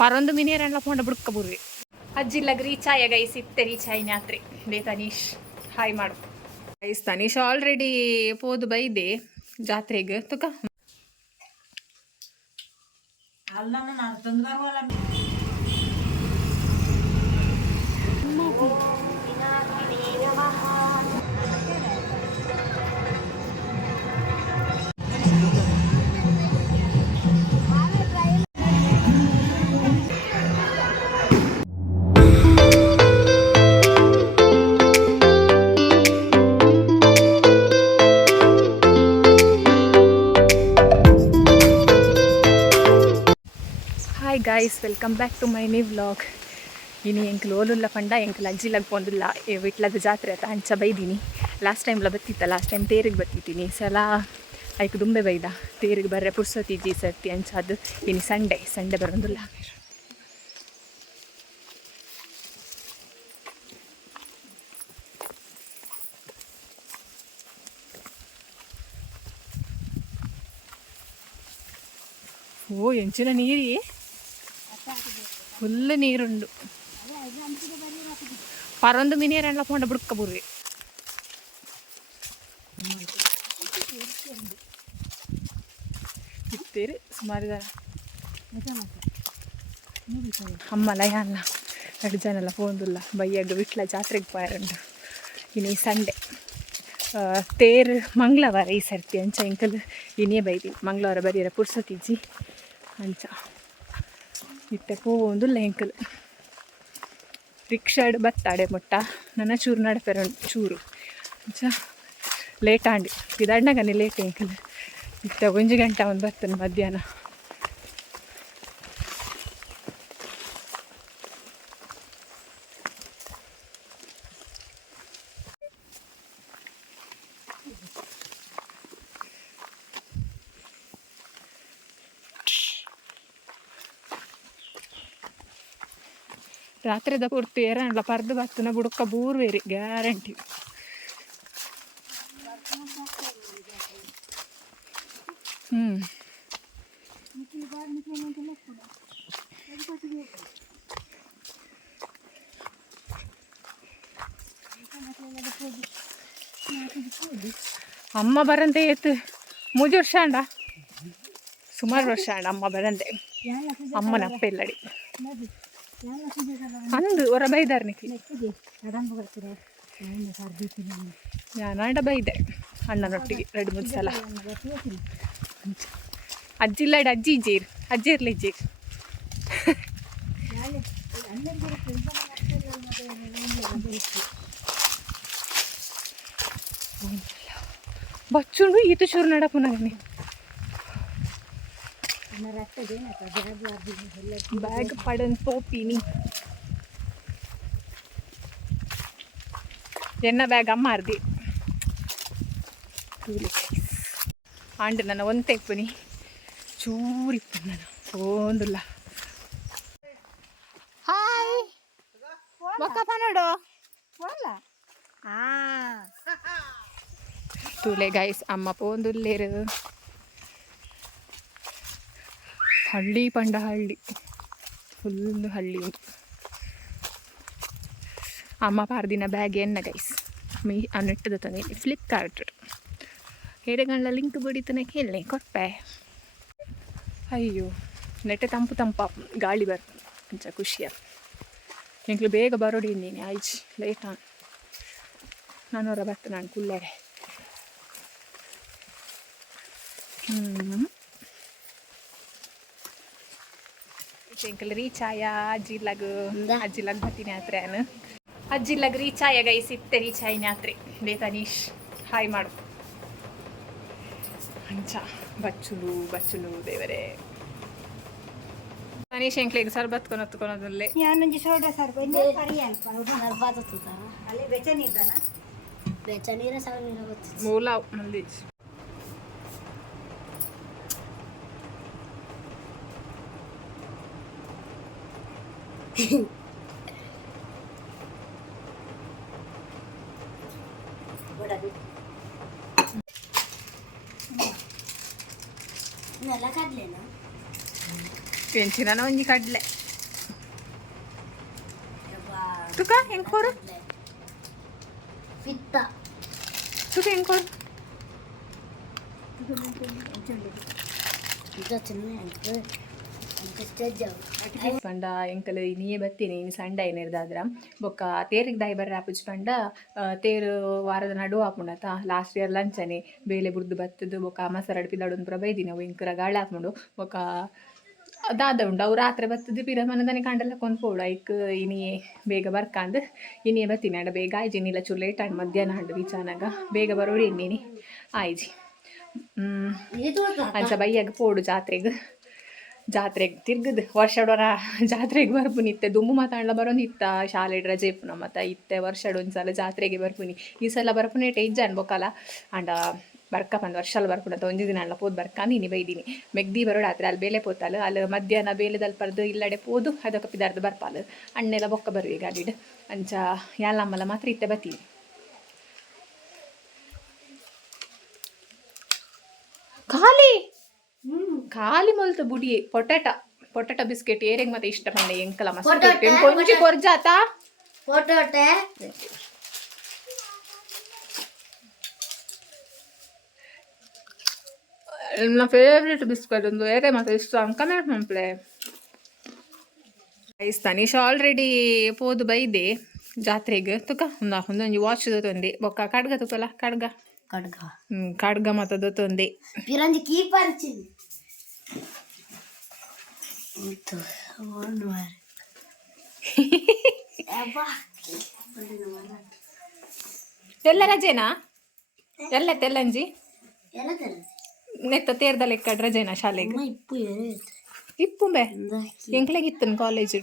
ಪರೊಂದು ಮಿನಿಯರೆಲ್ಲ ಪೋಂಡ ಬುಡ್ಕ ಬುರ್ರಿ. ಅಜ್ಜಿಲ್ಲಗ್ ರೀಚ್ ಆಯ ಗೈಸ್ ಇತ್ತೆ ರೀಚ್ ಆಯ್ನ ಆತ್ರಿ ಲೇ ತನೀಶ್ ಹಾಯ್ ಮಾಡು. ಗೈಸ್ ತನೀಶ್ ಆಲ್ರೆಡಿ ಪೋದು ಬೈದೆ ಜಾತ್ರೆಗೆ. ತುಕ. Hi guys welcome back to my new vlog ಇನಿ ಎಂಕಲ್ ಓಲುಲ್ಲ ಪಂಡ ಎಂಕಲ್ ಅಜ್ಜಿಲಗ್ ಬಂದಿಲ್ಲ ವಿಟ್ಲದ ಜಾತ್ರೆ ಆತ ಅಂಚ ಬೈದೀನಿ. ಲಾಸ್ಟ್ ಟೈಮ್ಲ ಬತ್ತಿತ್ತ ಲಾಸ್ಟ್ ಟೈಮ್ ತೇರಿಗೆ ಬತ್ತಿದ್ದೀನಿ. ಸಲ ಐಕ್ ದುಂಬೆ ಬೈದ. ತೇರಿಗೆ ಬರ್ರೆ ಪುರ್ಸತಿ ಜಿ ಸರ್ತಿ ಅಂಚ ಅದು ಇನಿ ಸಂಡೆ ಸಂಡೆ ಬರೋದಿಲ್ಲ. ಓ, ಎಂಚಿನ ನೀರಿ. ಫುಲ್ ನೀರುಂಡು ಪರೊಂದು ಮಿನಿಯರೆಲ್ಲ ಪೋಂಡ ಬುಡ್ಕ ಬುರ್ರಿ ಇತ್ತೇರಿ ಸುಮಾರು ಜನ ಅಮ್ಮಲ ಯಾನ್ನ ಎರಡು ಜನ ಎಲ್ಲ ಪೋಂದುಲ್ಲ ಬೈಯಾಗ ವಿಟ್ಲ ಜಾತ್ರೆಗೆ ಪಾಯರಂಡು ಇನ್ನು ಸಂಡೆ ತೇರು ಮಂಗಳವಾರ ಈ ಸರ್ತಿ ಅಂಚ ಎಂಕಲ್ ಇನ್ನೇ ಬೈದಿ ಮಂಗಳವಾರ ಬರೀರ ಪುರ್ಸತಿಜ್ಜಿ ಅಂಚ ಇತ್ತೆ ಪೋಂದುಲ್ಲ ಲೆಂಕಲ್. ರಿಕ್ಷಾಡ್ ಬತ್ತಾಡೆ ಮೊಟ್ಟ. ನನ್ನ ಚೂರು ನಡಪೆರ ಚೂರು. ಲೇಟ್ ಆಂಡಿ. ಇದಣ್ಣಗನೆ ಲೇಟ್ ಎಂಕಲ್ ಇತ್ತ ಒಂಜು ಗಂಟೆ ಒಂದು ಬರ್ತಾನೆ ಮಧ್ಯಾಹ್ನ. ರಾತ್ರಿದ ಪೂರ್ತಿ ಏರಣ್ಣ, ಪರ್ದು ಬತ್ತನ ಬುಡಕ ಬೂರ್ವೇರಿ ಗ್ಯಾರಂಟಿ ಹ್ಞೂ ಅಮ್ಮ ಬರಂತೆ ಏತು? ಮೂಜು ವರ್ಷ ಅಂಡ ಸುಮಾರು ವರ್ಷ ಅಂಡ ಅಮ್ಮ ಬರಂತೆ. ಅಮ್ಮನ ಅಪ್ಪ ಇಲ್ಲಡಿ. ಅಂದು ಹೊರ ಬೈದಾರ ನಾನಾಡ ಬೈದೆ. ಅಣ್ಣನೊಟ್ಟಿಗೆ ಎರಡು ಮೂರು ಸಲ. ಅಜ್ಜಿ ಇಲ್ಲ ಅಜ್ಜಿ ಇಜ್ಜೀರ್ ಅಜ್ಜಿ ಇರ್ಲಿ ಇಜ್ಜೀರ್ ಬಚ್ಚುಂಡು ಈತು ಚೂರು ನಡಪು ನಂಗೆ ಬ್ಯಾಗ್ ಪಡನ್ ಪೋಪಿನಿ ಎನ್ನ ಬ್ಯಾಗ್ ಅಮ್ಮ ಅರ್ದಿ ಆಂಡ್ ನನ್ನ ಒಂತೆ ತೆಪ್ಪನಿ ಚೂರಿ ನಾನು ಓಂದುಲ್ಲ ಹಾಯ್ ನೋಡು ತುಳೆ ಗೈಸ್ ಅಮ್ಮ ಪೋಂದುಲ್ಲೇರು ಹಳ್ಳಿ ಪಂಡ ಹಳ್ಳಿ ಫುಲ್ ಹಳ್ಳಿ ಉಂಟು ಅಮ್ಮ ಪಾರ್ದಿನ ಬ್ಯಾಗ್ ಎನ್ನ ಗೈಸ್ ಮೀ ಆ ನೆಟ್ಟದ ತಂದೆ ಫ್ಲಿಪ್ಕಾರ್ಟ್ ಹೇರೆಗಳ ಲಿಂಕ್ ಬಿಡಿತನೆ ಕೇಳಿ ಕೊಟ್ಟೆ ಅಯ್ಯೋ ನೆಟ್ಟೆ ತಂಪು ತಂಪ ಗಾಳಿ ಬರ್ ಅಂಚ ಖುಷಿಯ ಎಂಕ್ಲು ಬೇಗ ಬರೋಡಿ ನೀನು ಆಯ್ಚ್ ಲೇಟ್ ಆನ್ ನಾನು ಹೊರ ಬರ್ತೆ ನಾನು ಕುಲ್ಲರೆ ಹ್ಞೂ ಎಂಕಲ್ ರೀಚ್ ಆಯ ಅಜ್ಜಿ ಲಗ್ ಬರ್ತೀನಿ ಆತ್ರೆ ನಾನು. ಅಜ್ಜಿಲ್ಲಾಗ ರೀಚ್ ಆಯ ಗೈಸ್ ಇತ್ತೆ ರೀಚ್ ಆಯ್ನ ಬೇ ತನೀಶ್ ಹಾಯ್ ಮಾಡು. ಹಂಚ ಬಚ್ಚುಲು ಬಚ್ಚುಲು ದೇವರೇ. ತನೀಶ್ ಎಂಕ್ಲಿಗೆ ಸರ್ ಬತ್ಕೊಂಡು ಹತ್ಕೊಳೋದಲ್ಲೇ ಮೂಲ ಮಲ್ಲೀಶ್ मला काढले ना पेन्सिलानं म्हणजे काढलंय तू का एंकोर पित्ता तू का एंकोर तुझं चिन्ह ಪಂಡ ಎಂಕಲ್ ನೀಯೇ ಬತ್ತೀನಿ ಇನ್ನು ಸಂಡ ಏನಿರ್ದಾದ್ರ. ಬೊಕ್ಕ ತೇರಿಗೆ ದಾಯಿ ಬರ್ರ ಆಪುಜಿ ಪಂಡ ತೇರು ವಾರದ ನಡು ಆಪುಂಡತ ಲಾಸ್ಟ್ ಇಯರ್ ಲಂಚನೆ ಬೇಲೆ ಬುರ್ದು ಬತ್ತದು ಬೊಕ್ಕ ಮಸರ ಅಡ್ಪಿದಾಡೊಂದು ಪುರ ಬೈದಿನಿ ಅವು ಇಂಕರ ಗಾಳ ಹಾಕೊಂಡು ಬೊಕ್ಕ ದಾದ ಉಂಡು. ಅವ್ರು ರಾತ್ರಿ ಬತ್ತದು ಪಿರ ಮನದನೆ ಕೊಂದು ಪೋಡು ಐಕ್ ಇನಿಯೇ ಬೇಗ ಬರ್ಕಾಂದ್ ಇನಿಯೇ ಬತ್ತೀನಿ ಅಂಡ ಬೇಗ. ಆಯ್ಜಿನಿಲ್ಲ ಚೂರು ಲೇಟ್ ಆಂಡ್ ಮಧ್ಯಾಹ್ನ ಹಂಡು ವಿಚಾನಾಗ. ಬೇಗ ಬರೋಡಿ ಇನ್ನೀನಿ. ಆಯ್ಜಿ. ಅಂಚ ಬೈಯಾಗ ಪೋಡು ಜಾತ್ರೆಗೆ. ಜಾತ್ರೆಗೆ ತಿರ್ಗದ ವರ್ಷಡೋರ ಜಾತ್ರೆಗೆ ಬರ್ಪುನಿ ಇತ್ತೆ. ದುಮ್ಮು ಮಾತಾಡ್ಲ ಬರೋನ್ ಇತ್ತ? ಶಾಲೆ ರಜೆ ಇಪ್ಪುನ ಮತ್ತು ಇತ್ತೆ. ವರ್ಷಡ್ ಸಲ ಜಾತ್ರೆಗೆ ಬರ್ಪುನಿ. ಈ ಸಲ ಬರ್ಪುನಿ ಟೇಜ್ ಅನ್ಬೋಕಲ್ಲ ಆಂಡ ಬರ್ಕ ಬಂದು ವರ್ಷಲ್ಲ ಬರ್ಪುನ ಅಂತ ಒಂಜಿ ದಿನ ಅಲ್ಲ ಪೋದು ಬರ್ಕ ನೀನು ಬೈದಿನಿ. ಮೆಗ್ದಿ ಬರೋಡು ಆತ್ರೆ ಅಲ್ಲಿ ಬೇಲೆ ಪೋತಾಲು. ಅಲ್ಲಿ ಮಧ್ಯಾಹ್ನ ಬೇಲೆದಲ್ಲಿ ಪರ್ದು ಇಲ್ಲಡೆ ಪೋದು. ಅದಕ್ಕೆ ಪಿದಾರ್ದು ಬರ್ಪಾಲು. ಅಣ್ಣೆಲ್ಲ ಬೊಕ್ಕ ಬರುವೆ ಗಾಡಿಡ್ ಅಂಚ ಯಾಲಮ್ಮಲ ಮಾತ್ರ ಇತ್ತೆ ಬತ್ತೀನಿ ಖಾಲಿ ಖಾಲಿ ಮೊಲ್ತು ಬುಡಿ ಪೊಟ್ಯಾಟ. ಪೊಟ್ಯಾಟೊ ಬಿಸ್ಕೆಟ್ ಏರೆಗ್ ಮತ್ತೆ ಇಷ್ಟ ಪಂಡೆ ಎಂಕಲ ಮಸ್ತ್. ಕೊಂಚಿ ಕೊರ್ಜಾತ ಫೋಟೋಟೆ ನನ್ನ ಫೇವ್ರೆಟ್ ಬಿಸ್ಕೆಟ್ ಒಂದು. ಏರೆ ಮತ್ತೆ ಇಷ್ಟ ಕಮೆಂಟ್ ಮಂಪ್ಲೆ ಐಸ್ ತನೀಶ್ ಆಲ್ರೆಡಿ ಪೋದು ಬೈದೆ ಜಾತ್ರೆಗೆ. ತುಕ ಒಂದು ಒಂದೊಂದು ವಾಚ್ ತಂದೆ. ಬೊಕ್ಕ ಕಡ್ಗ ತುಕಲ್ಲ ಕಡ್ಗ. ಕಡ್ಗ. ಹ್ಞೂ ಕಡ್ಗ ಮತ್ತದು ತಂದೆ. ಎಲ್ಲ ರಜೆನಾ? ಎಲ್ಲ ತೆಲ್ಲಂಜಿ? ನೆತ್ತ ತೇರ್ದ ಲೆಕ್ಕ ರಜೆನಾ ಶಾಲೆಗೆ. ಅಮ್ಮ ಇಪ್ಪು ಬೇ. ಇಪ್ಪುಂಬೆ ಎಂಕ್ಲೆಗಿತ್ತನು ಕಾಲೇಜ್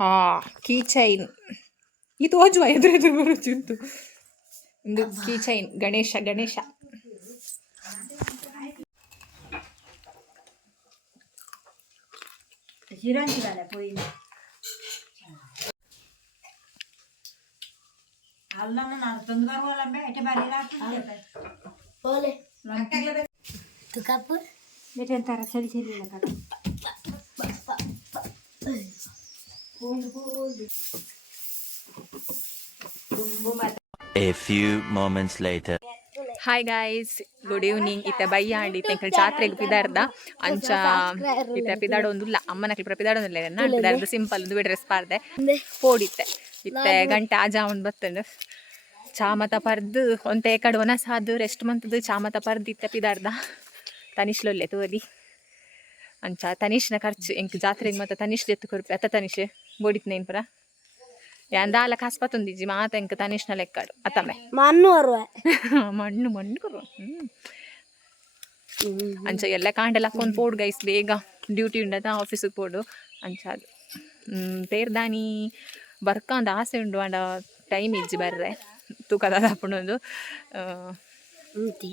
ಆ ಕೀ ಚೈನ್. ಇದು ಓಜುವ ಎದುರು ಎದುರು ಬರುತ್ತಿತ್ತು. ಒಂದು ಕೀ ಚೈನ್. ಗಣೇಶ ಗಣೇಶ. ಚಿರಂಜಿಗಾಲ ಪೋಯಿ ಅಲ್ಲ ನಾನು ತಂದು ಬರುವಲ್ಲ ಎಟೆ ಬಾರಿ ಓಲೆ ತುಕಪ್ಪು ಬೇಟೆ ಅಂತಾರ ಚಳಿ ಚಳಿ ಇಲ್ಲ ಕಡೆ A few moments later. Hi guys good evening ಇತ್ತೆ ಬಯ್ಯ ಅಂಡಿ ತೆಂಕಲ್ ಜಾತ್ರೆಗ್ ಪಿದಾರ್ದ ಅಂಚ ಇತ್ತೆ ಪಿದಾಡ ಒಂದುಲ್ಲ ಅಮ್ಮನ ಕ್ಲಿಪ್ರ ಪಿದಾಡ ಒಂದಿಲ್ಲ ನಾನು ಪಿದಾರ್ದ ಸಿಂಪಲ್ ಒಂದು ಡ್ರೆಸ್ ಪಾರ್ದೆ ಪೋಡಿತ್ತೆ. ಇತ್ತೆ ಗಂಟೆ ಜಾ ಒಂದು ಬತ್ತಂಡು ಚಾಮತ ಪರ್ದು ಒಂತೆ ಕಡೆ ಒನಸಾದು ರೆಸ್ಟ್ ಮಂತದ್ದು ಚಾಮತ ಪರ್ದು ಇತ್ತೆ ಪಿದಾರ್ದ ತನಿಷ್ಲೊಲ್ಲೆ ತೋದಿ ಅಂಚ ತನಿಷ್ನ ಖರ್ಚು. ಎಂಕ್ ಜಾತ್ರೆಗೆ ಮತ್ತೆ ತನಿಷ್ ಎತ್ತು ಕೊರ್ಪೆ ಅತ್ತ ತನಿಷ್ ಬೋಡಿತ್ ನೇನ್ ಯಾಂದಾಲ ಕಾಸ್ಪತ್ತೊಂದಿಜ್ಜಿ ಮಾತ ಎಂಕ್ ತನಿಷ್ನ ಲೆಕ್ಕಾಡು. ಅತ್ತಮ್ಮೆ ಮಣ್ಣು ಬರುವ ಮಣ್ಣು ಮಣ್ಣು ಹ್ಮ್. ಅಂಚ ಎಲ್ಲ ಕಾಂಡೆಲ್ಲ ಹಾಕೊಂಡು ಪೋಡು ಗೈಸ್ ಬೇಗ. ಡ್ಯೂಟಿ ಉಂಡದ ಆಫೀಸ್ ಪೋಡು. ಅಂಚ ಅದು. ತೇರ್ದಾನಿ ಬರ್ಕಂದ ಆಸೆ ಉಂಡು ಅಂಡ ಟೈಮ್ ಇಜ್ಜಿ ಬರ್ರೆ. ತೂಕದ ಹಾಕೊಂಡೊಂದು ಅಂತಿ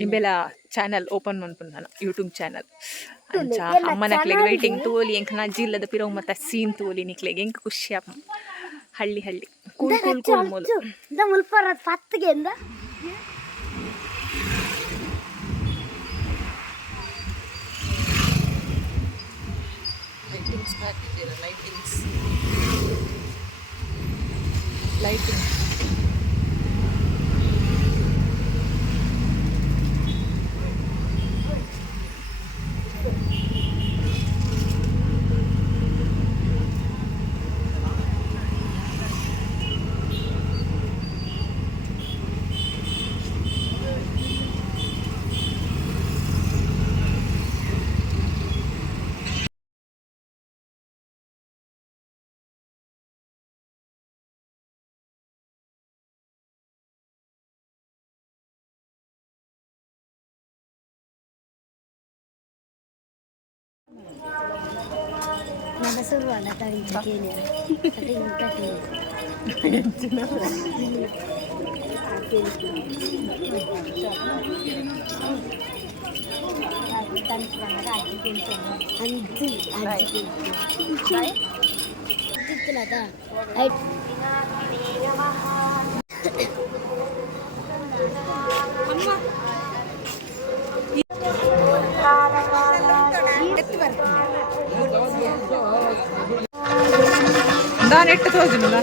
ನಿಂಬೆಲ್ಲ ಚಾನಲ್ ಓಪನ್ ಮಾಡ್ಕೊಂಡು ನಾನು ಯೂಟ್ಯೂಬ್ ಚಾನಲ್ ಅಂಚ ಅಮ್ಮನ ಅಕ್ಲೆಗೆ ವೇಟಿಂಗ್ ತೋಲಿ ಎಂಕ್ ನಜ್ಜಿ ಇಲ್ಲದ ಪಿರೋ ಮತ್ತೆ ಸೀನ್ ತೋಲಿ ನಿಕ್ಲೆಗೆ ಎಂಕ್ ಖುಷಿ ಅಪ್ಪ. ಹಳ್ಳಿ ಹಳ್ಳಿ. ಕೂಲ್ ಕೂಲ್ ಕೂಲ್ ಮೂಲ. ಮುಲ್ಪರ ಪತ್ತಿಗೆ Nabasura na tayong beginner. Ating kasi. Ay, దాని ఎట్టు తోజుందా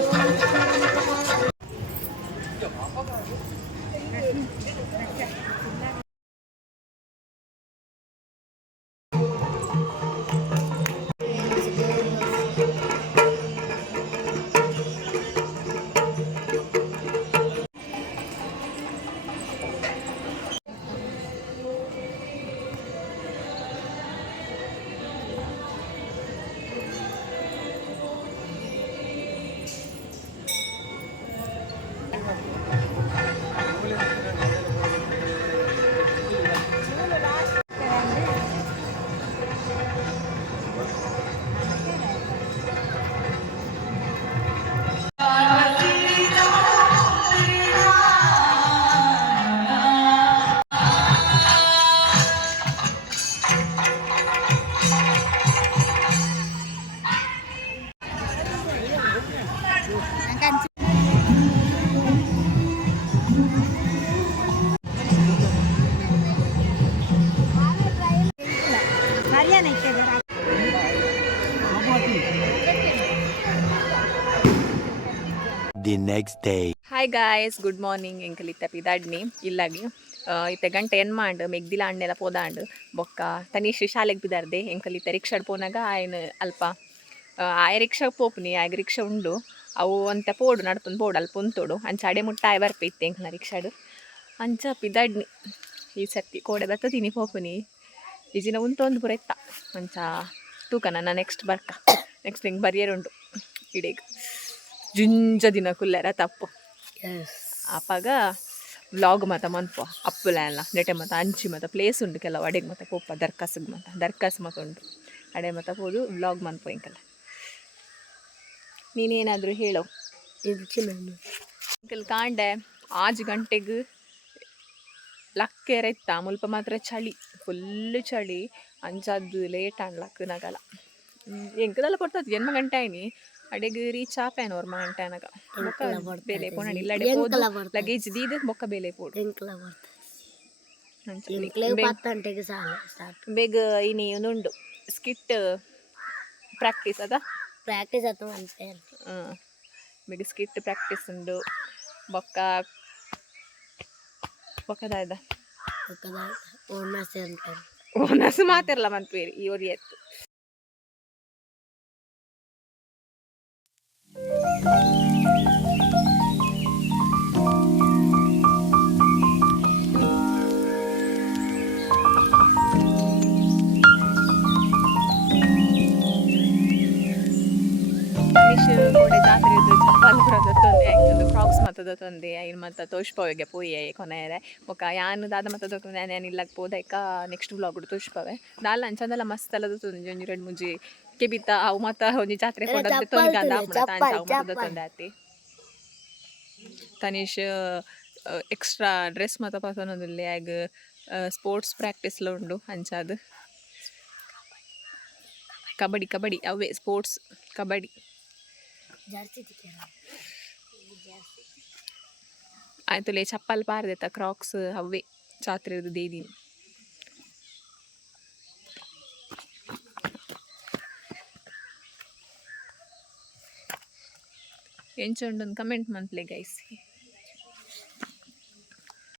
The next day. Hi guys good morning ಎಂಕಲಿತ್ತ ಪಿದಾಡ್ನಿ ಇಲ್ಲಾಗಿ ಇತ್ತೆ ಗಂಟೆ ಏನು ಮಾಂಡ್? ಮೆಗ್ದಿಲ ಹಣ್ಣೆಲ್ಲ ಪೋದಾಂಡ್. ಬೊಕ್ಕ ತನೀಶ್ ಶಾಲೆಗೆ ಬಿದಾರ್ದೆ. ಎಂಕಲ್ ಇತ್ತ ರಿಕ್ಷಾಡ್ ಪೋನಾಗ ಆಯ್ನ ಅಲ್ಪ ಆಯ ರಿಕ್ಷಾಗ್ ಪೋಪುನಿ, ಆಯ್ಗ ರಿಕ್ಷಾ ಉಂಡು. ಅವು ಅಂತ ಪೋಡು ನಡ್ತೊಂದು ಪೋಡು, ಅಲ್ಪ ಉಂತೋಡು. ಅಂಚ ಅಡೆ ಮುಟ್ಟ ಆಯ್ ಬರ್ಪಿತ್ತೆ ಎಂಕಲ್ನ ರಿಕ್ಷಾಡು ಅಂಚ ಪಿದಾಡ್ನಿ. ಈ ಸರ್ತಿ ಕೋಡೆ ಬತ್ತತೀನಿ ಪೋಪುನಿ. ಈಜಿನ ಉಂತೊಂದು ಪೂರ ಇತ್ತ ಅಂಚ ತೂಕ ನನ್ನ ನೆಕ್ಸ್ಟ್ ಬರ್ಕ. ನೆಕ್ಸ್ಟ್ ಹಿಂಗೆ ಬರಿಯರುಂಡು ಇಡೀಗ. ಜುಂಜ ದಿನ ಕುಲ್ಲೆರ ತಪ್ಪು. ಅಪ್ಪಾಗ ವ್ಲಾಗ್ ಮತ ಮನ್ಪು ಅಪ್ಪುಲೆಲ್ಲ ನೆಟೆ ಮತ ಅಂಚಿ ಮತ ಪ್ಲೇಸ್ ಉಂಡು ಕೆಲವು ಅಡೆಗೆ ಮತ ಪೋಪ ದರ್ಕಾಸಿಗೆ ಮತ ದರ್ಕಾಸ್ ಮತ ಉಂಡು ಅಡೆ ಮತ ಹೋದು ವ್ಲಾಗ್ ಮನ್ಪು ಇಂಕಲ್ಲ ನೀನೇನಾದರೂ ಹೇಳೋ. ಇಂಕಲ್ ಕಾಂಡೆ ಆಜು ಗಂಟೆಗೆ ಲಕ್ಕೆರ ಇತ್ತ ಮುಲ್ಪ ಮಾತ್ರ ಚಳಿ ಫುಲ್ ಚಳಿ ಅಂಜಾದ್ದು ಲೇಟ್ ಅನ್ಲಕ್ ನಗಲ ಎಂಕದಲ್ಲ ಕೊಡ್ತದ ಜನ್ಮ ಗಂಟೆ ಆಯ್ನಿ? ಅಡೆಗೆ ರೀಚ್ ಆಪೇನ ಮೊಕ್ಕ ಬೇಲೆ ಪೋಣಿ ಇಲ್ಲಡೆ ಹೋದು ಲಗೇಜ್ ದೀದ್ ಮೊಕ್ಕ ಬೇಲೆ ಪೋಡು. ಎಂಕ್ಲ ಬರ್ತದೆ ಬೇಗ- ಇನಿ ಒಂದುಂಡು ಸ್ಕಿಟ್ ಪ್ರಾಕ್ಟೀಸ್ ಅದ? ಪ್ರಾಕ್ಟೀಸ್ ಆಯ್ತು ಅಂತೆ. ಬೇಗ ಸ್ಕಿಟ್ ಪ್ರಾಕ್ಟೀಸ್ ಉಂಡು. ಬೊಕ್ಕ ಬೊಕ್ಕದಾಯ್ದ ಒಕ್ಕದ ಓರ್ನಸೆ ಅಂತಾರೆ ಓನಸ್ ಮಾತಿರಲ್ಲ ಮನ್ಪೇರಿ ಈ ತಂದೆ ಐನ್ ಮತ್ತ ತೋಷ್ಪವೆಗೆ ಪೋಯೆ ಕೊನೆಯರೆ ಬೊಕ ಯಾನು ದಾದ ಮತ್ತ ದೊತ್ತೊಂದೆ ನಾನು ಇಲ್ಲಕ್ ಪೋದೈಕ ನೆಕ್ಸ್ಟ್ ಬ್ಲಾಗ್ ತೋಷ್ಪವೆ ದಾಲ್ ಅಂಚಂದಲ್ಲ ಮಸ್ತ್ ಅಲ್ಲದ ದತ್ತೊಂದೆ ಒಂಜಿ ರೆಡ್ ಮುಜಿ ಕೆಬಿತ ಅವು ಮತ್ತ ಒಂಜಿ ಜಾತ್ರೆ ಎಲ್ಲ ಕೊಡೋದು ಚಪ್ಪಲ್ ತೊಂದ ತುಲೆ, ದಾಪುನ ತಾಂಚ ಅವು. ದತ್ತೊಂದೆ ಆತಿ ತನೀಶ್ ಎಕ್ಸ್ಟ್ರಾ ಡ್ರೆಸ್ ಮತ್ತ ಪಸನೊಂದುಲ್ಲೆ ಆಗ್ ಸ್ಪೋರ್ಟ್ಸ್ ಪ್ರಾಕ್ಟೀಸ್ಲ ಉಂಡು ಅಂಚಾದ್ ಕಬಡ್ಡಿ ಕಬಡ್ಡಿ ಅವೇ ಸ್ಪೋರ್ಟ್ಸ್ ಕಬಡ್ಡಿ ಆಯ್ತು ಲೇ ಚಪ್ಪಲ್ ಪಾರ್ದೆತ ಕ್ರಾಕ್ಸ್ ಅವೇ ಜಾತ್ರೆದು ದೇದಿನಿ ಎಂಚೊಂಡೊಂದು ಕಮೆಂಟ್ ಮಂತ್ಲಿ ಗೈಸ್